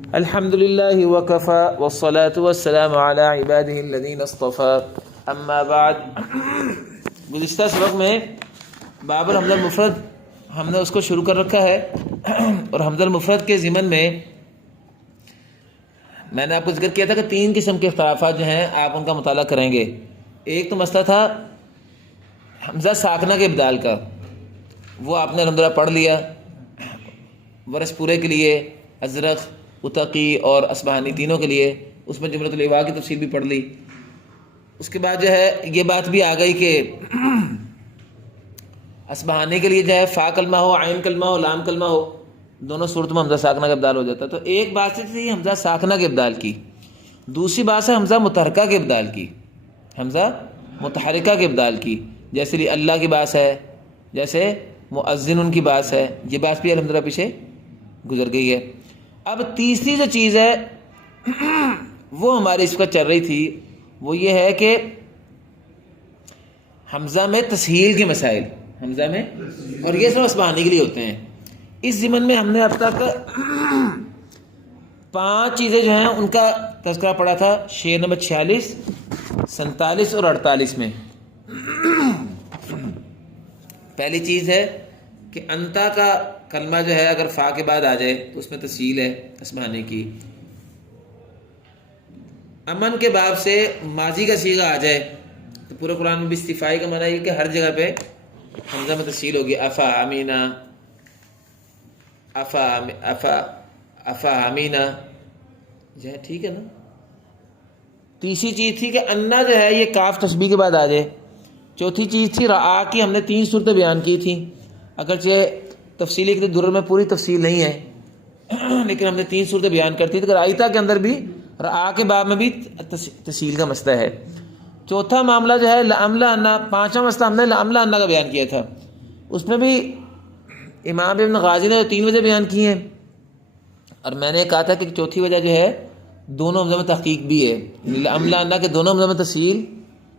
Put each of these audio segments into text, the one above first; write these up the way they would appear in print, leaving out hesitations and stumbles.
الحمد للہ وکفی والصلاة والسلام علی عبادہ الذین اصطفی اما بعد۔ گزشتہ سبق میں باب الحمد المفرد ہم نے اس کو شروع کر رکھا ہے، اور حمد المفرد کے ضمن میں نے آپ کو ذکر کیا تھا کہ 3 قسم کے اختلافات جو ہیں آپ ان کا مطالعہ کریں گے۔ ایک تو مسئلہ تھا حمزہ ساکنہ کے ابدال کا، وہ آپ نے الحمدللہ پڑھ لیا ورش پورے کے لیے، ازرق، اتقی اور اصبہانی تینوں کے لیے، اس میں جملۃ الایواء کی تفصیل بھی پڑھ لی۔ اس کے بعد جو ہے یہ بات بھی آ گئی کہ اصبہانی کے لیے جو ہے فا کلمہ ہو، عین کلمہ ہو، لام کلمہ ہو، دونوں صورتوں میں حمزہ ساکنہ کا ابدال ہو جاتا ہے۔ تو ایک بات تھی حمزہ ساکنہ کے ابدال کی، دوسری بات ہے حمزہ متحرکہ کے ابدال کی، حمزہ متحرکہ کے ابدال کی، جیسے اللہ کی بات ہے، جیسے مؤذن کی بات ہے، یہ بات بھی الحمدللہ پیچھے گزر گئی ہے۔ اب تیسری جو چیز ہے وہ ہماری اس کا چل رہی تھی، وہ یہ ہے کہ حمزہ میں تسہیل کے مسائل، حمزہ میں، اور یہ سب اصبہانی کے لیے ہوتے ہیں۔ اس ضمن میں ہم نے اب تک 5 چیزیں جو ہیں ان کا تذکرہ پڑھا تھا، شعر نمبر 46، 47 اور 48 میں۔ پہلی چیز ہے کہ انتا کا کلمہ جو ہے اگر فا کے بعد آ جائے تو اس میں تسہیل ہے اصبہانی کی۔ امن کے باب سے ماضی کا صیغہ آ جائے تو پورے قرآن میں بھی استفائی کا معنی یہ کہ ہر جگہ پہ حمزہ میں تسہیل ہوگی، افا امینہ، افا امینہ جو ہے، ٹھیک ہے نا۔ تیسری چیز تھی کہ انا جو ہے یہ کاف تشبیہ کے بعد آ جائے۔ چوتھی چیز تھی رعا کی، ہم نے 3 صورتیں بیان کی تھیں، اگرچہ تفصیلی کے درر میں پوری تفصیل نہیں ہے لیکن ہم نے 3 صورتیں بیان کرتی تھی کہ رائتا کے اندر بھی رعا کے باب میں بھی تسہیل کا مسئلہ ہے۔ چوتھا معاملہ جو ہے لعملا انا، 5واں مسئلہ ہم نے لعملا انا کا بیان کیا تھا، اس میں بھی امام ابن غازی نے 3 وجہ بیان کی ہیں، اور میں نے کہا تھا کہ چوتھی وجہ جو ہے دونوں حمزہ میں تحقیق بھی ہے، لعملا انا کے دونوں حمزہ میں تسہیل،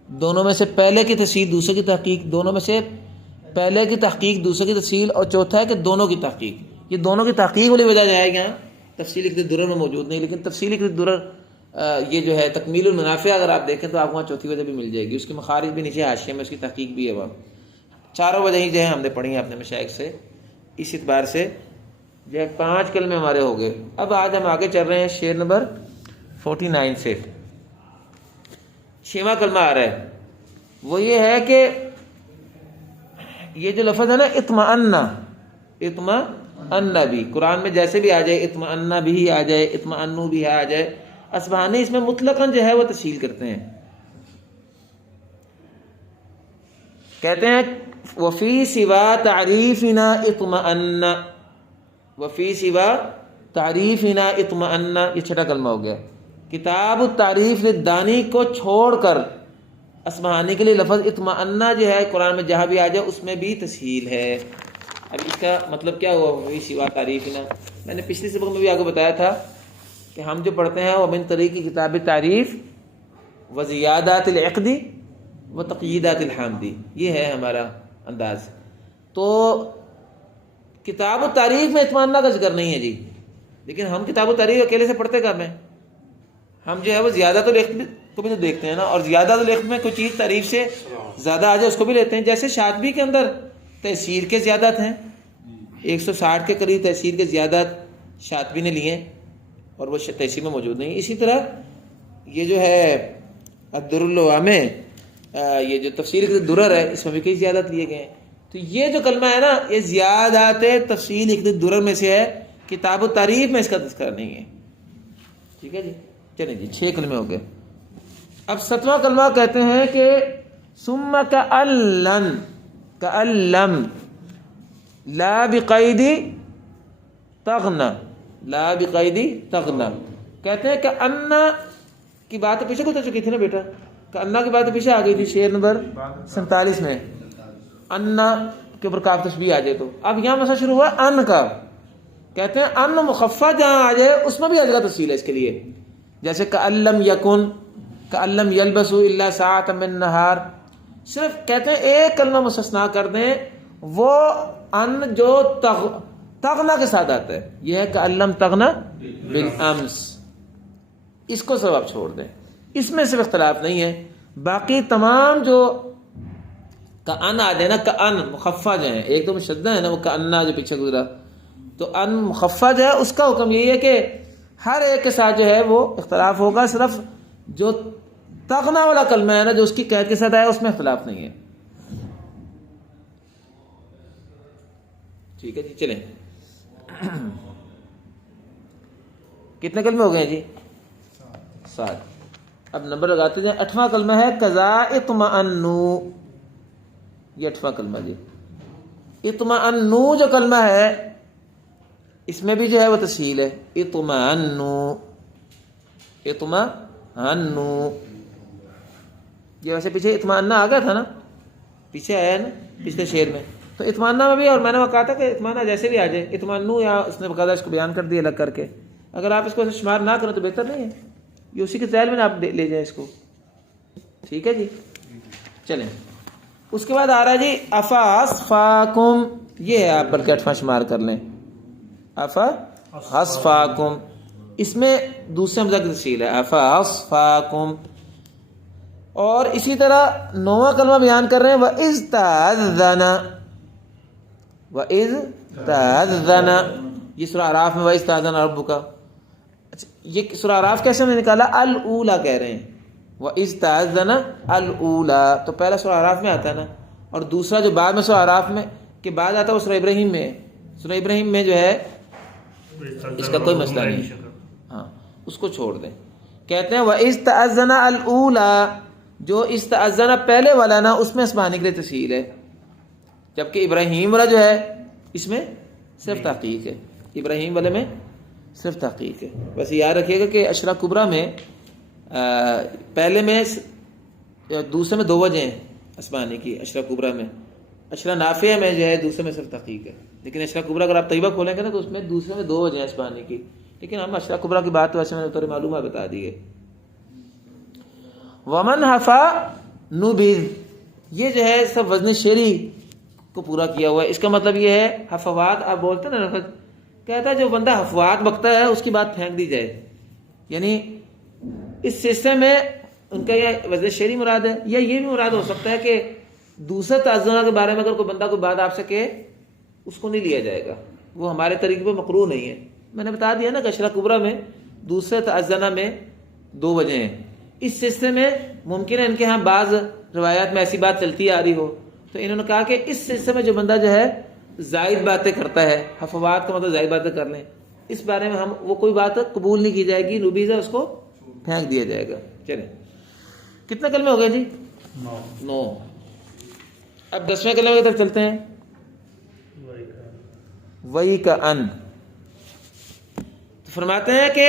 دونوں میں سے پہلے کی تسہیل دوسرے کی تحقیق، دونوں میں سے پہلے کی تحقیق دوسرے کی تفصیل، اور چوتھا ہے کہ دونوں کی تحقیق۔ یہ دونوں کی تحقیق والی وجہ جو ہے یہاں تفصیلی کے درر میں موجود نہیں، لیکن تفصیلی کے درر یہ جو ہے تکمیل المنافع اگر آپ دیکھیں تو آپ کو وہاں چوتھی وجہ بھی مل جائے گی، اس کے مخارج بھی نیچے حاشیے میں اس کی تحقیق بھی ہے۔ وہاں 4 وجہ ہی جو ہے ہم نے پڑھی ہیں اپنے مشائخ سے، اس اعتبار سے جو ہے 5 کلمے ہمارے ہو گئے۔ اب آج ہم آگے چل رہے ہیں شعر نمبر 49 سے۔ 6واں کلمہ آ رہا ہے، وہ یہ ہے کہ یہ جو لفظ ہے نا اطمئن، اطمئن بھی قرآن میں جیسے بھی آ جائے، اطمئن بھی آ جائے، اطمئنو بھی آ جائے، اصبہانی اس میں مطلقاً جو ہے وہ تسہیل کرتے ہیں۔ کہتے ہیں وفی سوا تعریفنا اطمئن، وفی سوا تعریفنا اطمئن، یہ 6واں کلمہ ہو گیا۔ کتاب التعریف للدانی کو چھوڑ کر اصبہانی کے لیے لفظ اطمئنہ جو ہے قرآن میں جہاں بھی آ جائے اس میں بھی تسہیل ہے۔ اب اس کا مطلب کیا ہوا؟ وہی سوا تعریفنا، میں نے پچھلی سبق میں بھی آپ کو بتایا تھا کہ ہم جو پڑھتے ہیں وہ من طریق کتاب تعریف و زیادات العقدی و تقییدات الحامدی، یہ ہے ہمارا انداز۔ تو کتاب التعریف میں اطمئنہ کا ذکر نہیں ہے جی، لیکن ہم کتاب التعریف اکیلے سے پڑھتے کب ہیں؟ ہم جو ہے وہ زیادت العقد کو بھی تو دیکھتے ہیں نا، اور زیادت العقد میں کوئی چیز تعریف سے زیادہ آ جائے اس کو بھی لیتے ہیں۔ جیسے شاطبی کے اندر تحسیر کے زیادت ہیں، 160 کے قریب تحسیر کے زیادت شاطبی نے لیے ہیں اور وہ تحسیر میں موجود نہیں۔ اسی طرح یہ جو ہے الدر الوامع، یہ جو تفسیر کے درر ہے، اس میں بھی کئی زیادت لیے گئے ہیں۔ تو یہ جو کلمہ ہے نا یہ زیادات تفصیل ایک درر میں سے ہے، کتاب التعریف میں اس کا تذکرہ نہیں ہے، ٹھیک ہے جی۔ چلیں جی 6 کلمے ہو گئے۔ اب 7واں کلمہ کہتے ہیں کہ ثم کأن کألم لا بقید تغنى، لا بقید تغنى، کہتے ہیں کہ انا کی بات پیچھے گزر چکی تھی نا بیٹا، کہ انا کی بات پیچھے آ گئی تھی شعر نمبر 47 میں، انا کے اوپر کاف تشبیہ آ جائے تو اب یہاں مسئلہ شروع ہوا ان کا۔ کہتے ہیں ان مخفف جہاں آ جائے اس میں بھی جگہ تفصیل ہے اس کے لیے، جیسے کألم یکن، کألم یلبسوا الا ساعة من نہار، صرف کہتے ہیں ایک کلمہ مستثنا کر دیں، وہ ان جو تغنا کے ساتھ آتا ہے، یہ ہے کألم تغنا بالامس، اس کو سب آپ چھوڑ دیں، اس میں صرف اختلاف نہیں ہے، باقی تمام جو کأن آ جائے نا، کأن مخفف جو ہے، ایک تو مشدہ ہے نا وہ کأنہ جو پیچھے گزرا، تو ان مخفف جو ہے اس کا حکم یہی ہے کہ ہر ایک کے ساتھ جو ہے وہ اختلاف ہوگا، صرف جو تغنا والا کلمہ ہے نا جو اس کی قید کے ساتھ آیا اس میں اختلاف نہیں ہے. ٹھیک ہے جی، چلیں کتنے کلمے ہو گئے جی؟ 7. اب نمبر لگاتے جائیں. 8واں کلمہ ہے کذا اطمأنو، یہ 8واں کلمہ جی. اطمأنو جو کلمہ ہے اس میں بھی جو ہے وہ تسہیل ہے، اطمأنو، اطمأنو. یہ ویسے پیچھے اطمأنہ آ گیا تھا نا، پیچھے آیا ہے نا پچھلے شعر میں، تو اطمأنہ میں بھی، اور میں نے وہ کہا تھا کہ اطمأنہ جیسے بھی آ جائے، اطمأنو یا اس نے باقاعدہ اس کو بیان کر دیا الگ کر کے، اگر آپ اس کو شمار نہ کریں تو بہتر نہیں ہے، یہ اسی کے ذیل میں آپ لے جائیں اس کو. ٹھیک ہے جی، چلیں. اس کے بعد آ رہا ہے جی افاصفاکم، یہ ہے آپ بلکہ 8واں شمار کر لیں، افاصفاکم، اس میں دوسرے مذکر کی تفصیل ہے افاصفاکم. اور اسی طرح 9واں کلمہ بیان کر رہے ہیں وَإِذْ تَأَذَّنَ، وَإِذْ تَأَذَّنَ، یہ سورہ اعراف میں وَإِذْ تَأَذَّنَ رَبُّكَ. اچھا یہ سورہ اعراف کیسے میں نکالا؟ الاولا کہہ رہے ہیں، وَإِذْ تَأَذَّنَ الاولا، تو پہلا سورہ اعراف میں آتا ہے نا، اور دوسرا جو بعد میں سورہ اعراف میں کے بعد آتا ہے وہ سورہ ابراہیم میں ہے. سورہ ابراہیم میں جو ہے اس کا کوئی مسئلہ نہیں ہے، ہاں اس کو چھوڑ دیں. کہتے ہیں وَإِذْ تَأَذَّنَ الاولا، جو استأذن پہلے والا نا اس میں اسمانی کے لیے تسہیل ہے، جبکہ ابراہیم والا جو ہے اس میں صرف تحقیق ہے، ابراہیم والے میں صرف تحقیق ہے. ویسے یاد رکھیے گا کہ اشرا کبریٰ میں پہلے میں دوسرے میں 2 وجہ ہیں اسمانی کی، اشرا کبریٰ میں، اشرا نافیہ میں جو ہے دوسرے میں صرف تحقیق ہے، لیکن اشرا کبریٰ اگر آپ طیبہ کھولیں گے نا تو اس میں دوسرے میں 2 وجہ ہیں اسمانی کی، لیکن ہم اشرا کبریٰ کی بات تو ویسے میں نے طور معلومہ بتا دی ہے. ومن حفا نبذ، یہ جو ہے سب وزن شعری کو پورا کیا ہوا ہے. اس کا مطلب یہ ہے حفوات آپ بولتے ہیں نا، لفظ کہتا ہے جو بندہ حفوات بکتا ہے اس کی بات پھینک دی جائے، یعنی اس سلسلے میں ان کا یہ وزن شعری مراد ہے، یا یہ بھی مراد ہو سکتا ہے کہ دوسرے تعزنہ کے بارے میں اگر کوئی بندہ کوئی بات آپ سے کہے اس کو نہیں لیا جائے گا، وہ ہمارے طریقے پہ مقروع نہیں ہے. میں نے بتا دیا نا کہ اشرا کبریٰ میں دوسرے تعزنہ میں 2 وجہ ہیں. اس سلسلے میں ممکن ہے ان کے ہاں بعض روایات میں ایسی بات چلتی آ رہی ہو، تو انہوں نے کہا کہ اس سلسلے میں جو بندہ جو ہے زائد باتیں کرتا ہے، حفوات کا مطلب زائد باتیں کر لیں، اس بارے میں ہم وہ کوئی بات قبول نہیں کی جائے گی، نبیذہ اس کو پھینک دیا جائے گا. چلیں کتنے کلمے ہو گئے جی؟ 9. اب 10ویں کلمے کی طرف چلتے ہیں. وہی کا ان، تو فرماتے ہیں کہ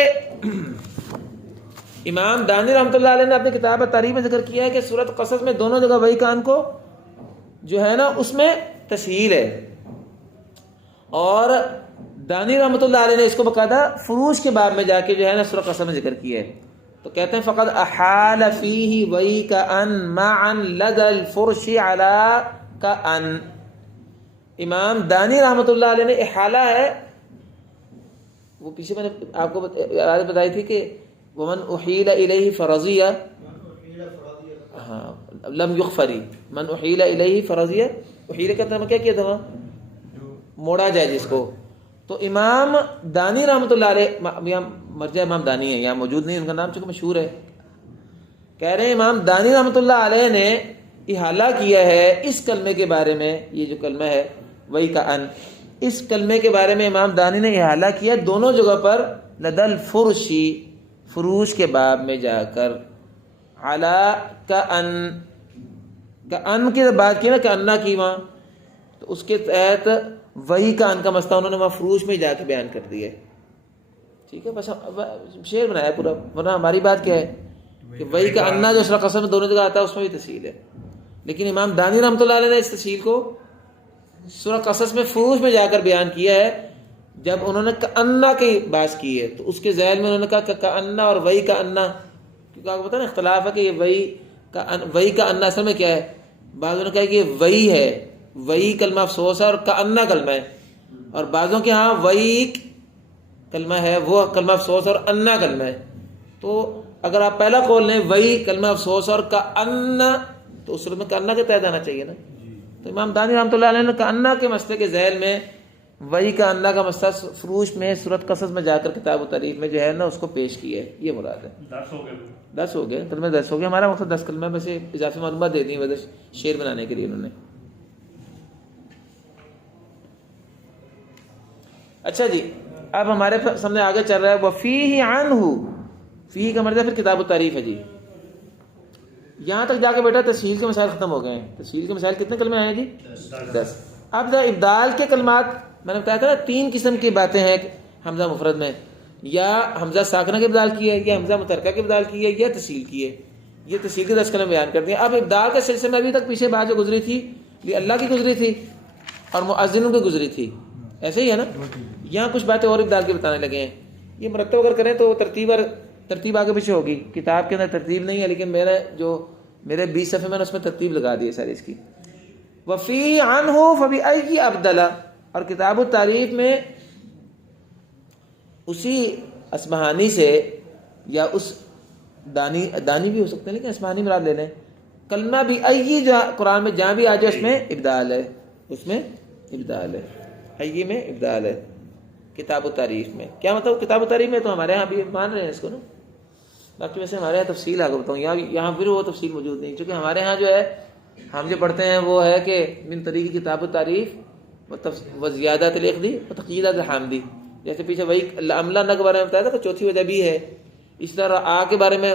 امام دانی رحمۃ اللہ علیہ نے اپنی کتاب تاریخ میں ذکر کیا ہے کہ سورۃ قصص میں دونوں جگہ وہی کان کو جو ہے نا اس میں تسہیل ہے، اور دانی رحمۃ اللہ علیہ نے اس کو باقاعدہ فروش کے باب میں جا کے جو ہے نا سورۃ قصص میں ذکر کیا ہے. تو کہتے ہیں فقد احال فیہ وہی کا ان معا لدى الفرش علی کا ان. امام دانی رحمۃ اللہ علیہ نے احالہ ہے، وہ پیچھے میں نے آپ کو بتائی تھی کہ ومن احیل الیہ فرضیہ، ہاں لم یغفری، من احیل الیہ فرضیہ، احیل کا ترجمہ کیا کیا تھا وہاں، موڑا جائے جس کو. تو امام دانی رحمۃ اللہ علیہ، مرجع امام دانی ہے، یہاں موجود نہیں، ان کا نام چونکہ مشہور ہے، کہہ رہے ہیں امام دانی رحمۃ اللہ علیہ نے احالہ کیا ہے اس کلمے کے بارے میں، یہ جو کلمہ ہے وہی کا ان، اس کلمے کے بارے میں امام دانی نے احالہ کیا دونوں جگہ پر، لدل فرشی، فروش کے باب میں جا کر، علا کا ان کی بات کی نا کہ انا کی وہاں، تو اس کے تحت وہی کا ان کا مسئلہ انہوں نے وہاں فروش میں جا کے بیان کر دیا ہے. ٹھیک ہے، بس شعر بنایا پورا، ورنہ ہماری بات کیا ہے کہ وہی کا انا جو اشرا قصص میں دونوں جگہ آتا ہے اس میں بھی تفصیل ہے، لیکن امام دانی رحمۃ اللہ علیہ نے اس تفصیل کو سورہ قصص میں فروش میں جا کر بیان کیا ہے. جب انہوں نے کأنہ کی بات کی ہے تو اس کے ذیل میں انہوں نے کہا کہ کأنہ اور وہی کا انا، کیونکہ آپ کو پتہ نا اختلاف ہے کہ یہ وہی کا انا اصل میں کیا ہے. بعض نے کہا کہ یہ وہی ہے، وہی کلمہ افسوس ہے اور کأنہ کلمہ ہے، اور بعضوں کے ہاں ویک کلمہ ہے وہ کلمہ افسوس اور انا کلمہ ہے. تو اگر آپ پہلا قول لیں وہی کلمہ افسوس اور کا انا، تو اس صورت میں کا انا کے تحت آنا چاہیے نا. تو امام دانی رحمۃ اللہ علیہ نے کا انا کے مسئلے کے ذیل میں وہی کا انا کا مسئلہ فروش میں سورۃ قصص میں جا کر کتاب و تاریخ میں جو ہے نا اس کو پیش کیا ہے. یہ مراد ہے. 10 ہو گئے کلمے 10 ہو گئے. ہمارا مقصد 10 کلمے میں سے اضافی معلومات دے دی وجہ شعر بنانے کے لیے انہوں نے. اچھا جی، اب ہمارے سامنے آگے چل رہا ہے وفیہ عنہ. فی کا مطلب پھر کتاب و تعریف ہے جی. یہاں تک جا کے بیٹا تسہیل کے مسائل ختم ہو گئے ہیں. تسہیل کے مسائل کتنے کلمے آئے جی؟ 10. اب ابدال کے کلمات میں نے بتایا تھا نا 3 قسم کی باتیں ہیں حمزہ مفرد میں. یا حمزہ ساکنہ کے ابدال کی ہے، یا حمزہ متحرکہ کے ابدال کی ہے، یا تسہیل کی ہے. یہ تسہیل کے 10 کلمے بیان کرتے ہیں. اب ابدال کے سلسلے میں ابھی تک پیچھے بات جو گزری تھی یہ اللہ کی گزری تھی اور مؤذنوں کی گزری تھی، ایسے ہی ہے نا. یہاں کچھ باتیں اور ابدال کی بتانے لگے ہیں. یہ مرتب اگر کریں تو ترتیب آگے پیچھے ہوگی. کتاب کے اندر ترتیب نہیں ہے لیکن میرے 20 صفحے میں نے اس میں ترتیب لگا دی ہے ساری اس کی. وفی عنہ فبأی ابدلا، اور کتاب التعریف میں اسی اصبہانی سے یا اس دانی بھی ہو سکتے ہیں لیکن اصبہانی مراد لے لیں. کلمہ بھی ای جو قرآن میں جہاں بھی آ جائے اس میں ابدال ہے. اس میں ابدال ہے، ای میں ابدال ہے کتاب التعریف میں. کیا مطلب کتاب التعریف میں؟ تو ہمارے ہاں بھی مان رہے ہیں اس کو نا. باقی ویسے ہمارے یہاں تفصیل آگے بتاؤں، یہاں پھر وہ تفصیل موجود نہیں. چونکہ ہمارے ہاں جو ہے ہم جو پڑھتے ہیں وہ ہے کہ من طریق کتاب التعریف و زیادت الاخدی و تقییدات الحامدی. جیسے پیچھے وہی عملہ نہ کے بارے میں بتایا تھا کہ چوتھی وجہ بھی ہے. اس طرح آ کے بارے میں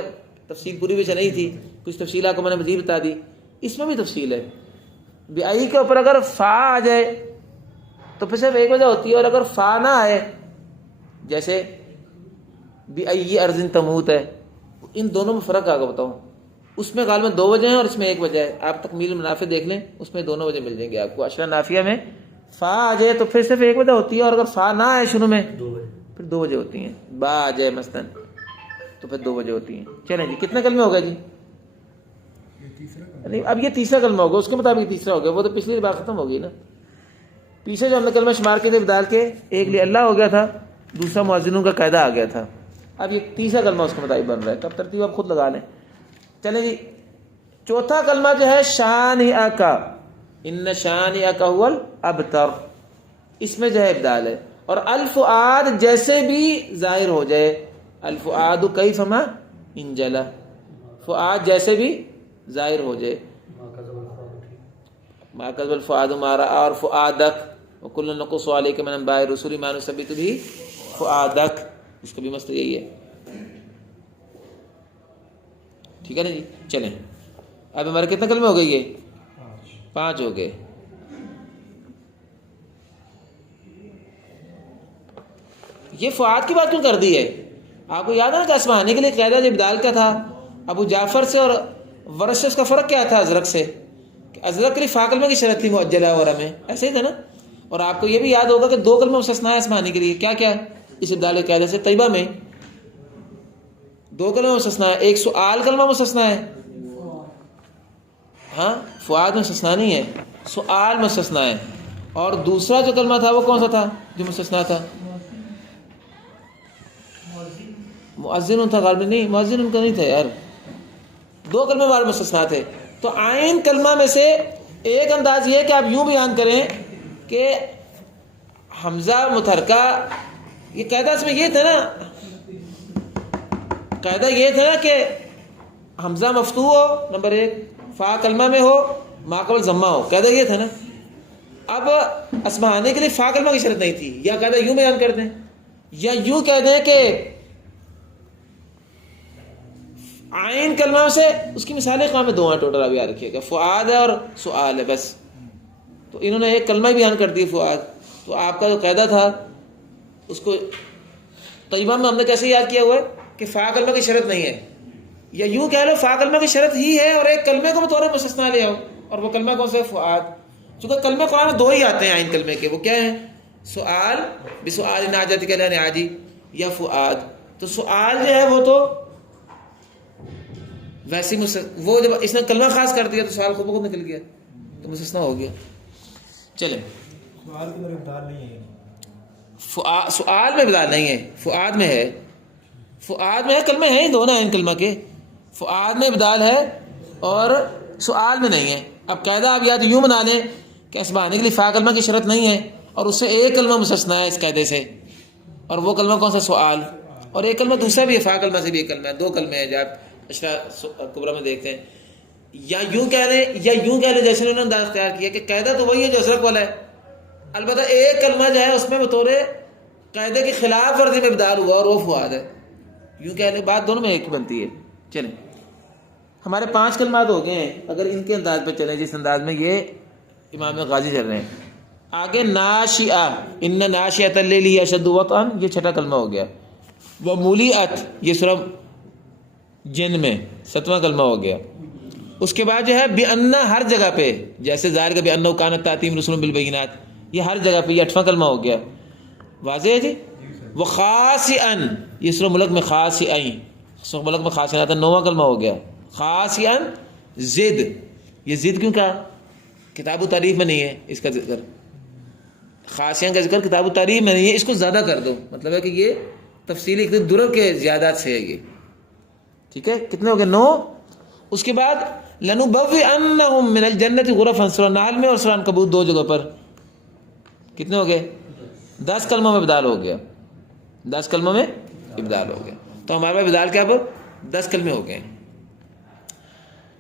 تفصیل پوری وجہ نہیں تھی، کچھ تفصیل آپ کو میں نے مزید بتا دی. اس میں بھی تفصیل ہے. بیائی کے اوپر اگر فا آ جائے تو پھر صرف ایک وجہ ہوتی ہے، اور اگر فا نہ آئے جیسے بیائی ارض تموت ہے، ان دونوں میں فرق آگے بتاؤں. اس میں غالباً 2 وجہ ہیں اور اس میں 1 وجہ ہے. آپ تکمیل المنافع دیکھ لیں، اس میں دونوں وجہ مل جائیں گے آپ کو. اشرا نافیہ میں فا آ جائے تو پھر صرف 1 وجہ ہوتی ہے، اور اگر فا نہ آئے شروع میں پھر 2 وجہ ہوتی ہیں. با آ جائے مثلاً تو پھر 2 وجہ ہوتی ہیں. چلیں جی، کتنے کلمے ہو گئے جی؟ اب یہ تیسرا کلمہ ہوگا، اس کے مطابق تیسرا ہو گیا. وہ تو پچھلی بار ختم ہو گئی نا. پیچھے جو ہم نے کلمہ شمار کے تھے ابدال کے، ایک لیے اللہ ہو گیا تھا، دوسرا مؤذنوں کا قاعدہ آ گیا تھا. اب یہ تیسرا کلمہ اس کے مطابق بن رہا ہے. تب ترتیب آپ خود لگا لیں. چلیں جی، چوتھا کلمہ جو ہے شانئک، ان شانئک هو الابتر، اس میں جو ہے ابدال ہے. اور الفؤاد جیسے بھی ظاہر ہو جائے، الفؤاد کیفما انجلا، فؤاد جیسے بھی ظاہر ہو جائے. ما کذب الفؤاد ما رأى، اور فؤادک وکل نقص علیک من انباء الرسل ما نثبت به فؤادک، اس کا بھی مسئلہ یہی ہے. ٹھیک ہے نا جی. چلیں اب ہمارے کتنے کلمے ہو گئے؟ یہ 5 ہو گئے. یہ فؤاد کی بات کیوں کر دی ہے؟ آپ کو یاد ہے نا کہ اصفہانی کے لیے قاعدہ جو ابدال کا تھا ابو جعفر سے اور ورش سے، اس کا فرق کیا تھا ازرق سے؟ ازرق کے لیے فا کلمہ کی شرط تھی معجلہ وغیرہ میں، ایسے ہی تھا نا. اور آپ کو یہ بھی یاد ہوگا کہ 2 کلمہ مستثنا ہے اصفہانی کے لیے. کیا کیا اس ابدال کے قاعدے سے؟ طیبہ میں 2 کلمہ مستثنا ہے. ایک سؤال کلمہ مستثنا ہے، ہاں فؤاد مستثنا نہیں ہے، سؤال مستثنا ہے. اور دوسرا جو کلمہ تھا وہ کون سا تھا جو مستثنا تھا؟ مؤذن تھا غالباً. نہیں، مؤذن ان کا نہیں تھا یار. 2 کلمے بار مستثنا تھے. تو عین کلمہ میں سے ایک انداز یہ ہے کہ آپ یوں بیان کریں کہ حمزہ متحرکہ، یہ قاعدہ اس میں یہ تھا نا، قاعدہ یہ تھا نا کہ حمزہ مفتوح ہو نمبر 1، فا کلمہ میں ہو، ما قبل ضمہ ہو. قاعدہ یہ تھا نا. اب اصبہانی کے لیے فا کلمہ کی شرط نہیں تھی. یا قاعدہ یوں بیان کر دیں، یا یوں کہہ دیں کہ عین کلمہ سے اس کی مثالیں کہاں میں 2 ہیں ٹوٹل. ابھی یاد رکھیے گا، فؤاد ہے اور سؤال ہے بس. تو انہوں نے ایک کلمہ ہی بیان کر دی فؤاد. تو آپ کا جو قاعدہ تھا اس کو طیبہ میں ہم نے کیسے یاد کیا ہوا ہے کہ فا کلمہ کی شرط نہیں ہے. یا یوں کہہ لو فا کلمہ کی شرط ہی ہے اور ایک کلمے کو بطور مستثنا لے آؤ، اور وہ کلمہ کون سا ہے؟ فؤاد. چونکہ کلمے قرآن میں 2 ہی آتے ہیں عین کلمے کے، وہ کیا ہیں؟ سؤال بسؤال ناجتک لا نعاجی، یا فؤاد. تو سؤال جو ہے وہ تو ویسی وہ جب اس نے کلمہ خاص کر دیا تو سوال خود بخود نکل گیا، تو مستثنا ہو گیا. چلیں سوال کی طرف ابدال نہیں ہے. سؤال میں ابدال نہیں ہے، فؤاد میں ہے، فؤاد میں ہے، کلمے ہیں دونوں ہیں ان کلمہ کے، فؤاد میں ابدال ہے اور سؤال میں نہیں ہے۔ اب قاعدہ آپ یا تو یوں بنا لیں کہ اسبانی کے لیے فا کلمہ کی شرط نہیں ہے اور اس سے ایک کلمہ مستثنا ہے اس قاعدے سے، اور وہ کلمہ کون سا؟ سؤال، اور ایک کلمہ دوسرا بھی ہے، فا کلمہ سے بھی ایک کلمہ ہے، دو کلمے ہیں جو آپ اشرا کبرا میں دیکھتے ہیں۔ یا یوں کہہ لیں جیسے انہوں نے انداز اختیار کیا کہ قاعدہ تو وہی ہے جو ازرق والا ہے، البتہ ایک کلمہ جو ہے اس میں بطور قاعدے کی خلاف ورزی میں ابدال ہوا اور وہ فؤاد ہے، یوں کہہ لیں، بات دونوں میں ایک بنتی ہے۔ چلیں ہمارے 5 کلمات ہو گئے ہیں، اگر ان کے انداز پہ چلیں جس انداز میں یہ امام غازی چل رہے ہیں۔ آگے ناشئہ، ان ناشئۃ اللیل ہی اشد وطئا، یہ 6واں کلمہ ہو گیا۔ وملیئت، یہ صرف جن میں 7واں کلمہ ہو گیا۔ اس کے بعد جو ہے بأن، ہر جگہ پہ، جیسے ظاہر کا بأنہ کانت تأتیہم رسلهم بالبینات، یہ ہر جگہ پہ، یہ 8واں کلمہ ہو گیا۔ واضح ہے جی؟ وخاسئا، یہ سورہ ملک میں خاسئین، سورہ ملک میں خاسئین آتا ہے، 9واں کلمہ ہو گیا۔ خاسئا زد، یہ زد کیوں کہا؟ کتاب و تعریف میں نہیں ہے اس کا ذکر، خاسئین کا ذکر کتاب و تعریف میں نہیں ہے، اس کو زیادہ کر دو، مطلب ہے کہ یہ تفصیلی درر کے زیادات سے ہے یہ، ٹھیک ہے؟ کتنے ہو گئے؟ 9۔ اس کے بعد لنبوئنہم من الجنۃ غرفا، سورہ نحل میں اور سورہ عنکبوت 2 جگہ پر، کتنے ہو گئے؟ 10 کلموں میں ابدال ہو گیا، 10 کلموں میں ابدال ہو گیا۔ تو ہمارے پاس ابدال کیا پر 10 کلمے ہو گئے۔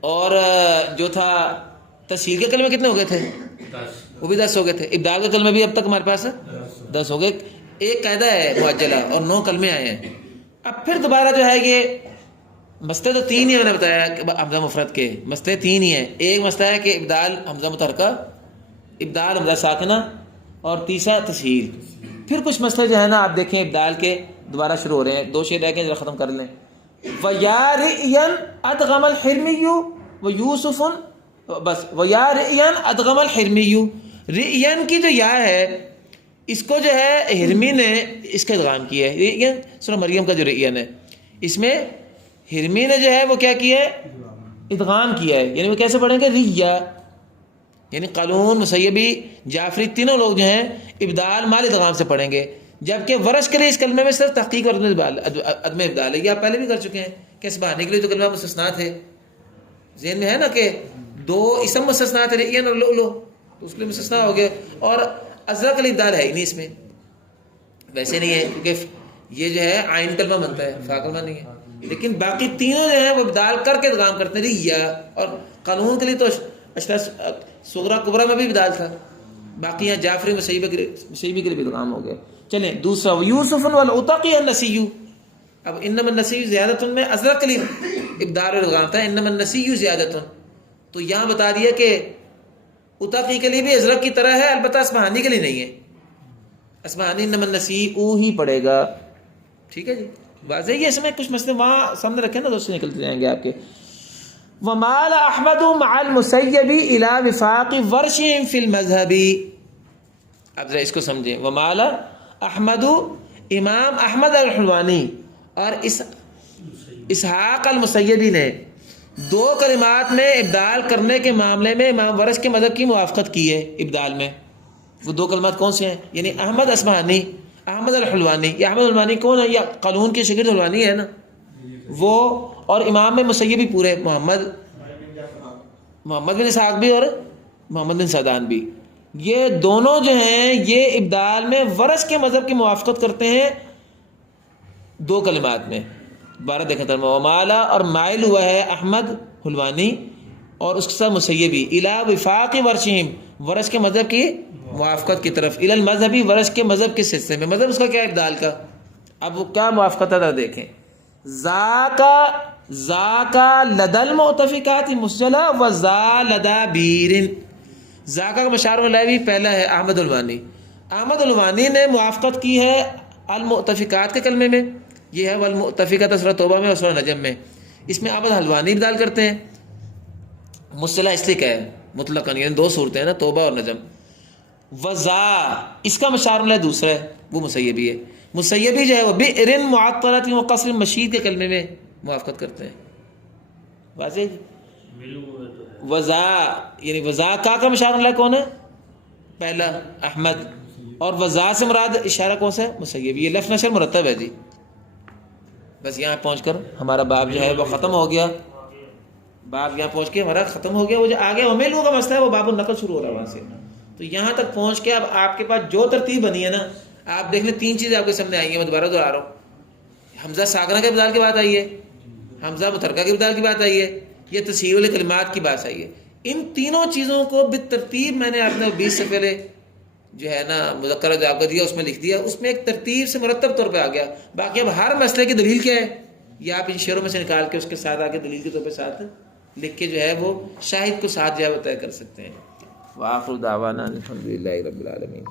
اور جو تھا تسہیل کے کلمے کتنے ہو گئے تھے؟ 10، وہ بھی 10 ہو گئے تھے۔ ابدال کے کلمے بھی اب تک ہمارے پاس 10 ہو گئے۔ ایک قاعدہ ہے معجلہ اور 9 کلمے آئے ہیں۔ اب پھر دوبارہ جو ہے یہ مسئلے تو 3 ہی میں نے بتایا کہ حمزہ مفرد کے مسئلے 3 ہی ہیں۔ ایک مسئلہ ہے کہ ابدال حمزہ متحرکہ، ابدال حمزہ ساکنہ، اور تیسرا تسہیل۔ پھر کچھ مسئلے جو ہے نا آپ دیکھیں ابدال کے دوبارہ شروع ہو رہے ہیں، 2 شعر رہ کے ذرا ختم کر لیں۔ وَيَا رِئْيًا أَدْغَمَ الْحِرْمِيُّ وَيُوسُفٌ، بس وَيَا رِئْيًا أَدْغَمَ الْحِرْمِيُّ، رِئْيًا کی جو یا ہے اس کو جو ہے ہرمی نے اس کا ادغام کیا ہے۔ رِئْيًا سورہ مریم کا جو رِئْيًا ہے اس میں ہرمی نے جو ہے وہ کیا کیا ہے؟ ادغام کیا ہے، یعنی وہ کیسے پڑھیں گے؟ رِئْيَا، یعنی قالون، مسیبی، جعفری تینوں لوگ جو ہیں ابدال مال ادغام سے پڑھیں گے، جبکہ ورش کے لیے اس کلمے میں صرف تحقیق اور عدم ابدال ہے۔ یہ آپ پہلے بھی کر چکے ہیں کہ سبحانی کے لیے تو کلمہ مستثنا تھے، ذہن میں ہے نا کہ 2 اسم مستثنا تھے، رئین اور لؤلؤ، تو اس کے لیے مستثنا ہو گئے، اور ازرق کا لیے ابدال ہے ہی نہیں اس میں، ویسے نہیں ہے کیونکہ یہ جو ہے عین کلمہ بنتا ہے، فا کلمہ نہیں ہے۔ لیکن باقی تینوں جو ہیں وہ ابدال کر کے ادغام کرتے ہیں، ریا، اور قانون کے لیے تو اشرا صغرا کبرا میں بھی ابدال تھا، باقی یہاں جعفری مسیبی کے لیے بھی ادغام ہو گئے۔ چلیں دوسرا، یوسف والعتقی النسی، اب انما النسی زیادۃ میں ازرق کے لیے ابدال اور ادغام تھا، انما النسی زیادۃ، تو یہاں بتا دیا کہ عتقی کے لیے بھی ازرق کی طرح ہے، البتہ اصفہانی کے لیے نہیں ہے، اصفہانی انما النسی او ہی پڑے گا، ٹھیک ہے جی؟ واضح ہے؟ اس میں کچھ مسئلے وہاں سامنے رکھیں نا، دوسرے نکلتے جائیں گے آپ کے۔ وَمَالَ أَحْمَدُ مَعَ الْمُسَيَّبِ إِلَى وِفَاقِ وَرْشِهِمْ فِي الْمَذْهَبِ، اب ذرا اس کو سمجھیں۔ وَمَالَ احمد، امام احمد الحلوانی اور اسحاق المسیبی نے 2 کلمات میں ابدال کرنے کے معاملے میں امام ورش کے مذہب کی موافقت کی ہے ابدال میں۔ وہ 2 کلمات کون سے ہیں؟ یعنی احمد اصفہانی، احمد الحلوانی۔ یہ احمد الحلوانی کون ہے؟ یہ قانون کے شاگرد حلوانی ہے نا وہ، اور امام میں مسیبی پورے، محمد بن اسحاق بھی اور محمد بن سعدان بھی، یہ دونوں جو ہیں یہ ابدال میں ورش کے مذہب کی موافقت کرتے ہیں 2 کلمات میں۔ بارہ دیکھیں ترجمہ، ومالا، اور مائل ہوا ہے احمد حلوانی اور اس کے ساتھ مسیبی، الی وفاق ورشہم، ورش کے مذہب کی موافقت کی طرف، الی المذہبی، ورش کے مذہب کے حصے میں، مذہب اس کا کیا ہے؟ ابدال کا۔ اب وہ کیا موافقت ہے دیکھیں، ذاکا لدل متفقات مسجلہ و ذا لدا بیرن، ذاکا کا مشار بھی پہلا ہے احمد الوانی، احمد الوانی نے موافقت کی ہے المؤتفقات کے کلمے میں، یہ ہے والمؤتفقات سورہ توبہ میں اور سورہ نجم میں، اس میں احمد حلوانی ابدال کرتے ہیں، مسجلہ اس لیے کہ ہے مطلقاً، یعنی 2 صورتیں ہیں نا، توبہ اور نجم۔ وذا، اس کا مشار دوسرا ہے، وہ مسیبی ہے، مسیبی جو ہے وہ بئر معطلۃ و قصر مشید کے کلمے میں موافقت کرتے ہیں۔ واضح؟ وذا، یعنی وذا کا مشار اللہ کون ہے؟ پہلا احمد، اور وضع سے مراد اشارہ کون سا ہے؟ مسیب. یہ لفظ نشر مرتب ہے جی. بس یہاں پہنچ کر ہمارا باب جو ہے وہ ختم ہو گیا. باب یہاں پہنچ کے ہمارا ختم ہو گیا. وہ جو آگے ومیلو کا مسئلہ ہے وہ باب النقل شروع ہو رہا ہے وہاں سے. تو یہاں تک پہنچ کے اب آپ کے پاس جو ترتیب بنی ہے نا, آپ دیکھ لیں 3 چیزیں آپ کے سامنے آئی ہیں. میں دوبارہ دہرا رہا ہوں. حمزہ ساکنہ کے بدال کی بات آئی ہے, حمزہ متحرکہ کے بدال کی بات آئی ہے, یہ تسہیل الکلمات کی بات آئی ہے. ان تینوں چیزوں کو بالترتیب میں نے آپ نے 20 سے پہلے جو ہے نا مذکرہ جو آپ کو دیا اس میں لکھ دیا. اس میں ایک ترتیب سے مرتب طور پہ آ گیا. باقی اب ہر مسئلے کی دلیل کیا ہے یہ آپ ان شعروں میں سے نکال کے اس کے ساتھ آگے دلیل کے طور پہ ساتھ لکھ کے جو ہے وہ شاہد کو ساتھ جو ہے وہ طے کر سکتے ہیں. وآخر دعوانا الحمدللہ رب العالمین.